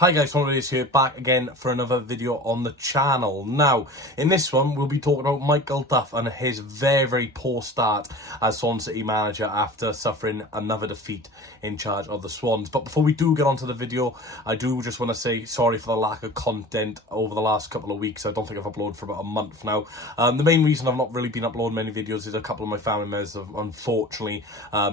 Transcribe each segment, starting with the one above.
Hi guys, Holidays here, back again for another video on the channel. Now, in this one, we'll be talking about Michael Duff and his very poor start as Swansea City manager after suffering another defeat in charge of the Swans. But before we do get onto the video, I do just want to say sorry for the lack of content over the last couple of weeks. I don't think I've uploaded for about a month now. The main reason I've not really been uploading many videos is a couple of my family members have unfortunately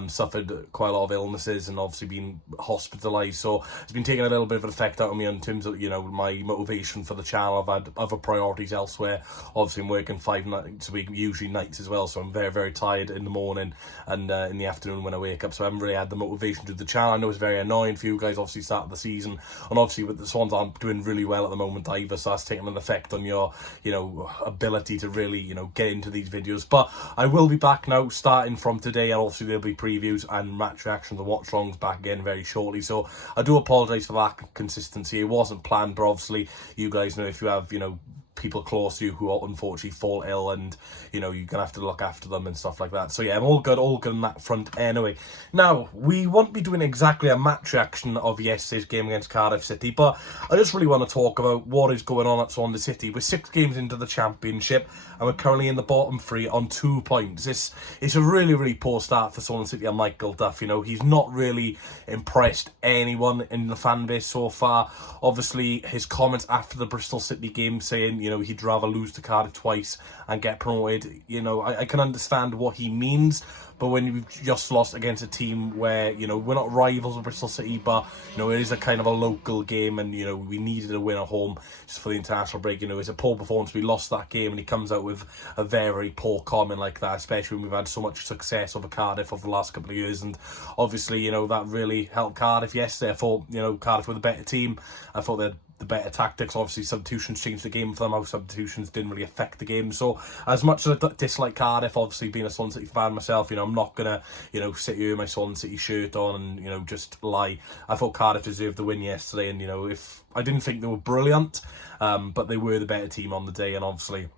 suffered quite a lot of illnesses and obviously been hospitalised. So it's been taking a little bit of an effect out on me in terms of, you know, my motivation for the channel. I've had other priorities elsewhere. Obviously I'm working 5 nights a week, usually nights as well, so I'm very tired in the morning and in the afternoon when I wake up, so I haven't really had the motivation to do the channel. I know it's very annoying for you guys, obviously start of the season, and obviously with the Swans aren't doing really well at the moment either, so that's taking an effect on your, you know, ability to really, you know, get into these videos. But I will be back now starting from today, and obviously there'll be previews and match reactions and watch alongs back again very shortly. So I do apologise for the lack of consistency. It wasn't planned, but obviously you guys know, if you have, you know, people close to you who unfortunately fall ill, and you know, you're gonna have to look after them and stuff like that. So yeah, I'm all good on that front anyway. Now, we won't be doing exactly a match reaction of yesterday's game against Cardiff City, but I just really want to talk about what is going on at Swansea City. We're 6 games into the championship and we're currently in the bottom 3 on 2 points. It's a really poor start for Swansea City and Michael Duff. You know, he's not really impressed anyone in the fan base so far. Obviously his comments after the Bristol City game saying, you know, he'd rather lose to Cardiff twice and get promoted, you know, I can understand what he means. But when you've just lost against a team where, you know, we're not rivals with Bristol City, but, you know, it is a kind of a local game and, you know, we needed a win at home just for the international break. You know, it's a poor performance. We lost that game and he comes out with a very poor comment like that, especially when we've had so much success over Cardiff over the last couple of years. And obviously, you know, that really helped Cardiff yesterday. I thought, you know, Cardiff were the better team. I thought they had the better tactics. Obviously substitutions changed the game for them. How substitutions didn't really affect the game. So as much as I dislike Cardiff, obviously being a Swansea City fan myself, you know, I'm not gonna, you know, sit here with my Swansea City shirt on and, you know, just lie. I thought Cardiff deserved the win yesterday, and, you know, if I didn't think they were brilliant, but they were the better team on the day. And obviously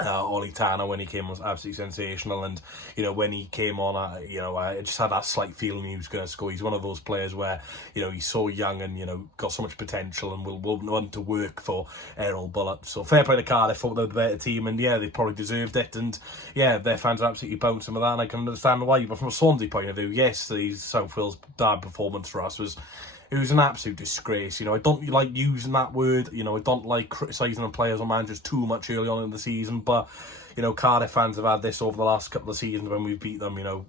Ollie Tanner, when he came on, was absolutely sensational. And, you know, when he came on, you know, I just had that slight feeling he was going to score. He's one of those players where, you know, he's so young and, you know, got so much potential and will want to work for Errol Bullitt. So fair play to Cardiff. Thought they were the better team, and yeah, they probably deserved it. And yeah, their fans are absolutely bouncing with that, and I can understand why. But from a Swansea point of view, yes, the South Wales derby performance for us was, it was an absolute disgrace. You know, I don't like using that word. You know, I don't like criticising the players or managers too much early on in the season. But, you know, Cardiff fans have had this over the last couple of seasons when we've beat them. You know,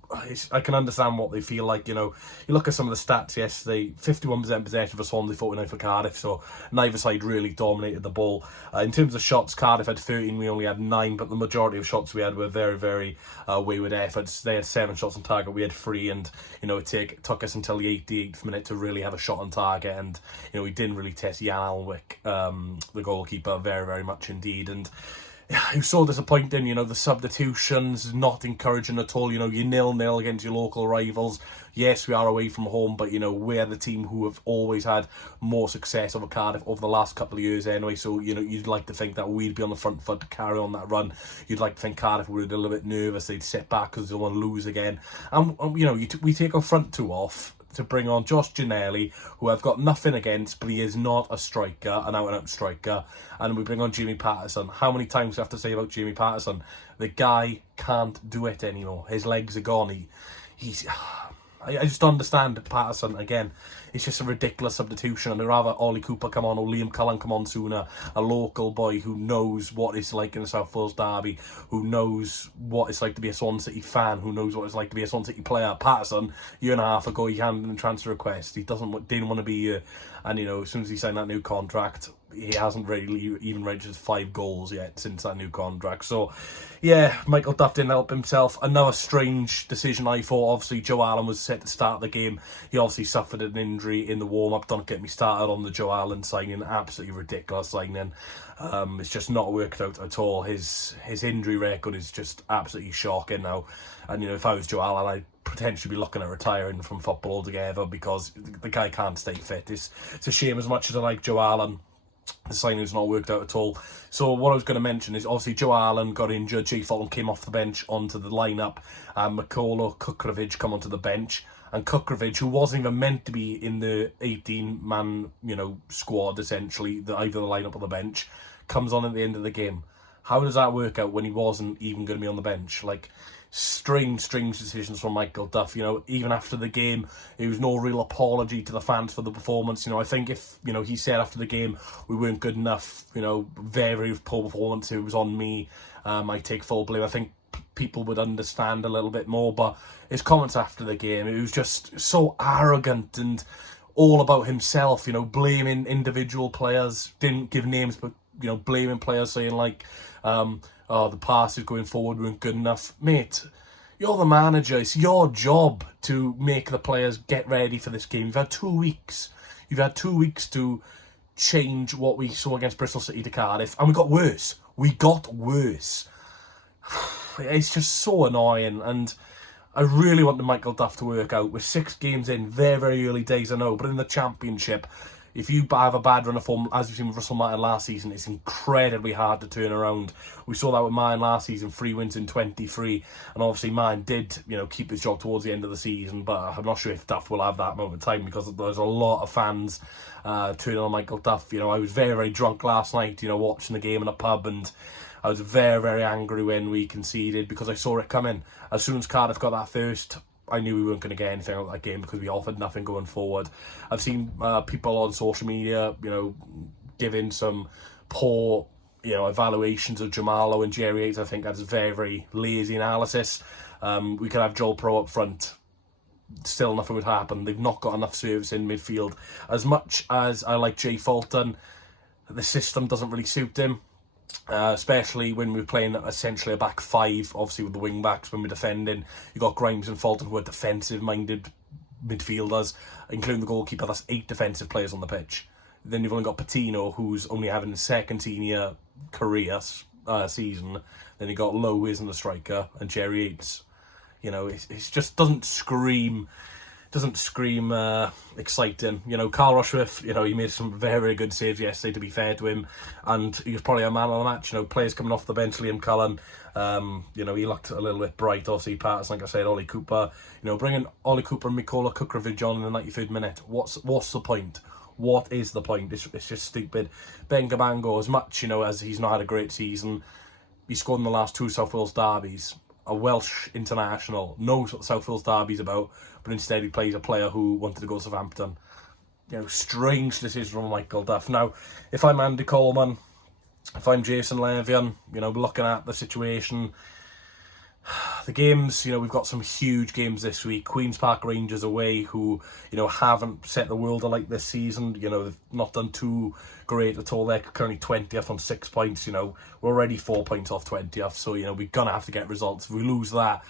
I can understand what they feel like. You know, you look at some of the stats yesterday, 51% possession for Swansea, 49% for Cardiff. So neither side really dominated the ball. In terms of shots, Cardiff had 13, we only had 9. But the majority of shots we had were very wayward efforts. They had 7 shots on target, we had 3. And, you know, it took us until the 88th minute to really have a shot on target. And, you know, we didn't really test Jan Alnwick, the goalkeeper, very much indeed. And it was so disappointing. You know, the substitutions not encouraging at all. You know, you're 0-0 against your local rivals. Yes, we are away from home, but, you know, we're the team who have always had more success over Cardiff over the last couple of years anyway. So, you know, you'd like to think that we'd be on the front foot to carry on that run. You'd like to think Cardiff were a little bit nervous. They'd sit back because they want to lose again. And you know, we take our front 2 off to bring on Josh Ginnelly, who I've got nothing against, but he is not a striker, an out-and-out striker. And we bring on Jamie Patterson. How many times do I have to say about Jamie Patterson? The guy can't do it anymore. His legs are gone. He's... I just don't understand Patterson again. It's just a ridiculous substitution, and I'd rather Ollie Cooper come on or Liam Cullen come on sooner. A local boy who knows what it's like in the South Wales derby, who knows what it's like to be a Swansea City fan, who knows what it's like to be a Swansea City player. Patterson, a year and a half ago, he handed in a transfer request. He didn't want to be here, and, you know, as soon as he signed that new contract, he hasn't really even registered 5 goals yet since that new contract. So yeah, Michael Duff didn't help himself. Another strange decision, I thought. Obviously Joe Allen was set to start the game. He obviously suffered an injury in the warm-up. Don't get me started on the Joe Allen signing. Absolutely ridiculous signing. It's just not worked out at all. His injury record is just absolutely shocking now. And, you know, if I was Joe Allen, I'd potentially be looking at retiring from football altogether, because the guy can't stay fit. It's a shame. As much as I like Joe Allen, the signing's not worked out at all. So what I was going to mention is, obviously Joe Allen got injured. Jay Fulton came off the bench onto the lineup, and Mikola Kukrovic come onto the bench. and Kukovic, who wasn't even meant to be in the 18-man, squad, essentially, either the lineup or the bench, comes on at the end of the game. How does that work out when he wasn't even going to be on the bench? Like, strange decisions from Michael Duff. Even after the game, there was no real apology to the fans for the performance. I think if, he said after the game, we weren't good enough, very poor performance, it was on me, I take full blame. I think people would understand a little bit more, but his comments after the game, it was just so arrogant and all about himself, blaming individual players, didn't give names, but, blaming players, saying like, the passes going forward weren't good enough. Mate, you're the manager. It's your job to make the players get ready for this game. You've had 2 weeks. You've had 2 weeks to change what we saw against Bristol City to Cardiff, and we got worse. It's just so annoying, and I really wanted Michael Duff to work out. We're 6 games in, very, very early days, I know, but in the Championship, if you have a bad run of form, as we've seen with Russell Martin last season, it's incredibly hard to turn around. We saw that with Martin last season, 3 wins in 23, and obviously Martin did, keep his job towards the end of the season, but I'm not sure if Duff will have that moment of time, because there's a lot of fans turning on Michael Duff. I was very, very drunk last night, watching the game in a pub, and I was very, very angry when we conceded, because I saw it coming. As soon as Cardiff got that first, I knew we weren't going to get anything out of that game, because we offered nothing going forward. I've seen people on social media, giving some poor, evaluations of Jamalo and Jerry Yates. I think that's very, very lazy analysis. We could have Joel Pro up front. Still nothing would happen. They've not got enough service in midfield. As much as I like Jay Fulton, the system doesn't really suit him. Especially when we're playing essentially a back 5, obviously with the wing backs when we're defending. You've got Grimes and Fulton, who are defensive-minded midfielders, including the goalkeeper. That's 8 defensive players on the pitch. Then you've only got Patino, who's only having his second senior career season. Then you've got Lowe, who isn't a striker, and Jerry Yates. It just doesn't scream exciting. Carl Rushworth, he made some very, very good saves yesterday, to be fair to him, and he was probably a man of the match. Players coming off the bench, Liam Cullen, he looked a little bit bright. Obviously, Patterson, like I said, Ollie Cooper, bringing Ollie Cooper and Mikola Kukovic on in the 93rd minute. What's the point? What is the point? It's just stupid. Ben Gabango, as much, as he's not had a great season, he scored in the last 2 South Wales derbies. A Welsh international, knows what the South Wales derby's about, but instead he plays a player who wanted to go to Southampton. Strange decision from Michael Duff. Now, if I'm Andy Coleman, if I'm Jason Levian, looking at the situation, the games, we've got some huge games this week. Queen's Park Rangers away, who, haven't set the world alight this season. They've not done too great at all. They're currently 20th on 6 points. We're already 4 points off 20th. So, we're going to have to get results. If we lose that,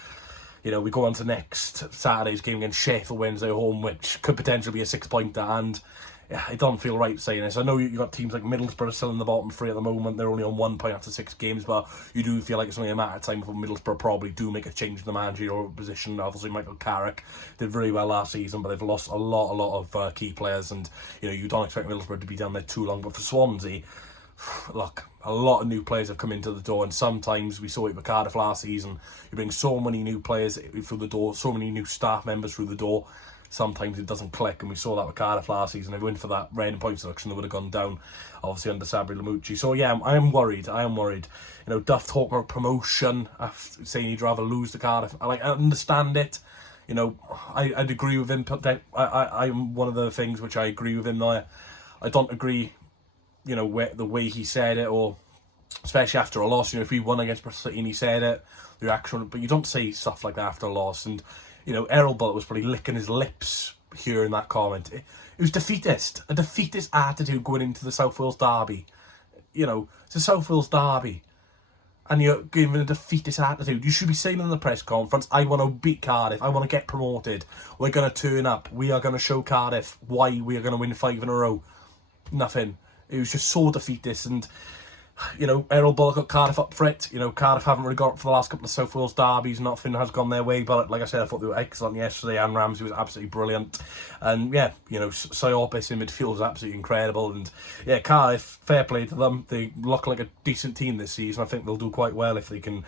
we go on to next Saturday's game against Sheffield Wednesday home, which could potentially be a 6-pointer. And it don't feel right saying this. I know you've got teams like Middlesbrough still in the bottom 3 at the moment. They're only on 1 point after 6 games, but you do feel like it's only a matter of time before Middlesbrough probably do make a change in the managerial position. Obviously, Michael Carrick did very well last season, but they've lost a lot of key players, and you don't expect Middlesbrough to be down there too long. But for Swansea, look, a lot of new players have come into the door, and sometimes we saw it with Cardiff last season. You bring so many new players through the door, so many new staff members through the door. Sometimes it doesn't click, and we saw that with Cardiff last season. If they went for that red and point selection, they would have gone down, obviously, under Sabri Lamucci. So yeah, I am worried. Duff talking about promotion, after saying he'd rather lose to Cardiff. I understand it. I'd agree with him. I'm one of the things which I agree with him there. I don't agree, the way he said it, or especially after a loss. If we won against Bristol City and he said it, the reaction. But you don't say stuff like that after a loss. And Errol Bullett was probably licking his lips hearing that comment. It was defeatist. A defeatist attitude going into the South Wales derby. It's a South Wales derby. And you're giving a defeatist attitude. You should be saying in the press conference, I want to beat Cardiff. I want to get promoted. We're going to turn up. We are going to show Cardiff why we are going to win 5 in a row. Nothing. It was just so defeatist. And Errol Bullett got Cardiff up for it. Cardiff haven't really got up for the last couple of South Wales derbies. Nothing has gone their way. But like I said, I thought they were excellent yesterday. And Ramsey was absolutely brilliant. And yeah, Siopis in midfield was absolutely incredible. And yeah, Cardiff, fair play to them. They look like a decent team this season. I think they'll do quite well if they can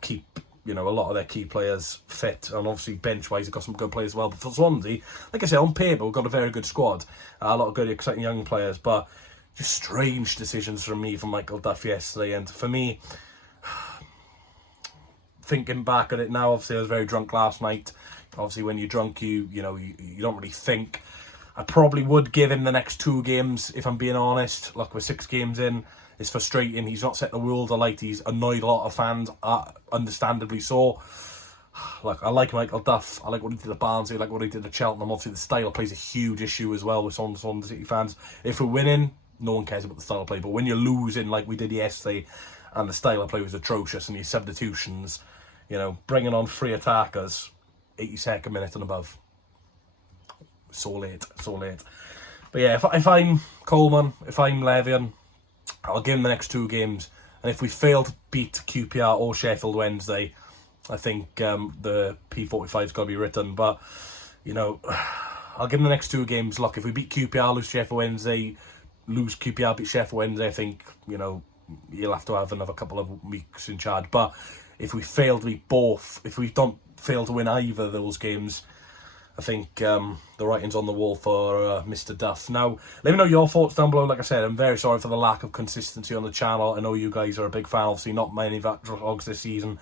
keep you know, a lot of their key players fit, and obviously bench-wise, they've got some good players as well. But for Swansea, like I said, on paper, we've got a very good squad. A lot of good, exciting young players, but just strange decisions from Michael Duff yesterday. And for me, thinking back at it now, obviously I was very drunk last night. Obviously, when you're drunk, you don't really think. I probably would give him the next 2 games, if I'm being honest. Look, we're 6 games in. It's frustrating. He's not set the world alight. He's annoyed a lot of fans, understandably so. Look, I like Michael Duff. I like what he did at Barnsley. I like what he did at Cheltenham. Obviously, the style of play is a huge issue as well with Swansea City fans. If we're winning, no one cares about the style of play. But when you're losing, like we did yesterday, and the style of play was atrocious, and your substitutions, you know, bringing on 3 attackers, 82nd minute and above. So late. But yeah, if I'm Coleman, if I'm Levian, I'll give him the next 2 games. And if we fail to beat QPR or Sheffield Wednesday, I think the P45's got to be written. But, you know, I'll give him the next 2 games. Look, if we beat QPR, lose Sheffield Wednesday, lose QPR, beat Sheffield Wednesday, I think, you know, he'll have to have another couple of weeks in charge. But if we fail to beat both, if we don't fail to win either of those games, I think the writing's on the wall for Mr. Duff. Now, let me know your thoughts down below. Like I said, I'm very sorry for the lack of consistency on the channel. I know you guys are a big fan. Obviously, not many vlogs this season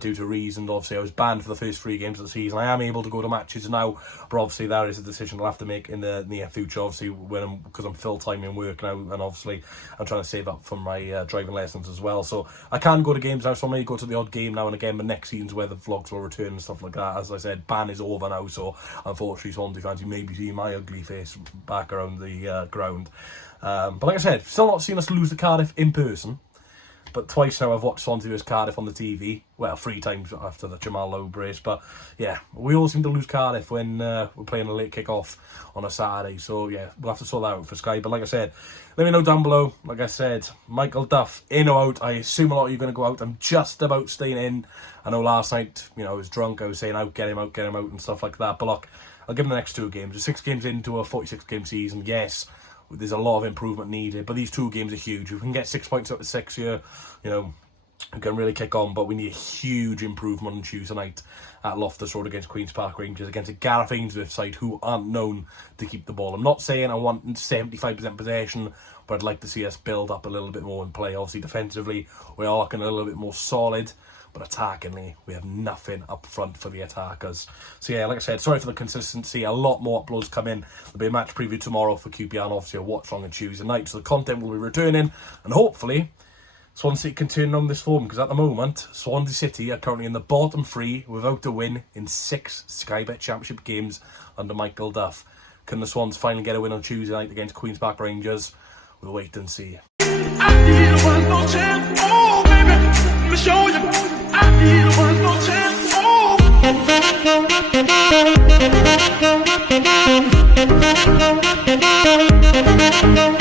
due to reasons. Obviously, I was banned for the first 3 games of the season. I am able to go to matches now, but obviously that is a decision I'll have to make in the near future. Obviously, because I'm full-time in work now, and obviously I'm trying to save up for my driving lessons as well. So I can go to games now, so I may go to the odd game now and again, but next season's where the vlogs will return and stuff like that. As I said, ban is over now, so unfortunately, Swansea fans, you may be seeing my ugly face back around the ground. But like I said, still not seen us lose to Cardiff in person. But twice now I've watched Swansea vs Cardiff on the TV. Well, 3 times after the Jamal Lowe brace. But yeah, we all seem to lose Cardiff when we're playing a late kick-off on a Saturday. So yeah, we'll have to sort that out for Sky. But like I said, let me know down below. Like I said, Michael Duff, in or out? I assume a lot of you are going to go out. I'm just about staying in. I know last night, you know, I was drunk. I was saying out, get him out, and stuff like that. But look, I'll give him the next 2 games. We're 6 games into a 46-game season. Yes, there's a lot of improvement needed, but these 2 games are huge. If we can get 6 points out of 6 here, you know, we can really kick on. But we need a huge improvement on Tuesday night at Loftus Road against Queen's Park Rangers, against a Gareth Ainsworth side who aren't known to keep the ball. I'm not saying I want 75% possession, but I'd like to see us build up a little bit more and play. Obviously, defensively, we are looking a little bit more solid. But attackingly, we have nothing up front for the attackers. So yeah, like I said, sorry for the consistency. A lot more uploads come in. There'll be a match preview tomorrow for QPR and obviously a watch long on Tuesday night. So the content will be returning. And hopefully, Swansea City can turn on this form. Because at the moment, Swansea City are currently in the bottom 3 without a win in 6 Sky Bet Championship games under Michael Duff. Can the Swans finally get a win on Tuesday night against Queen's Park Rangers? We'll wait and see. Show you, I need one more chance. Oh.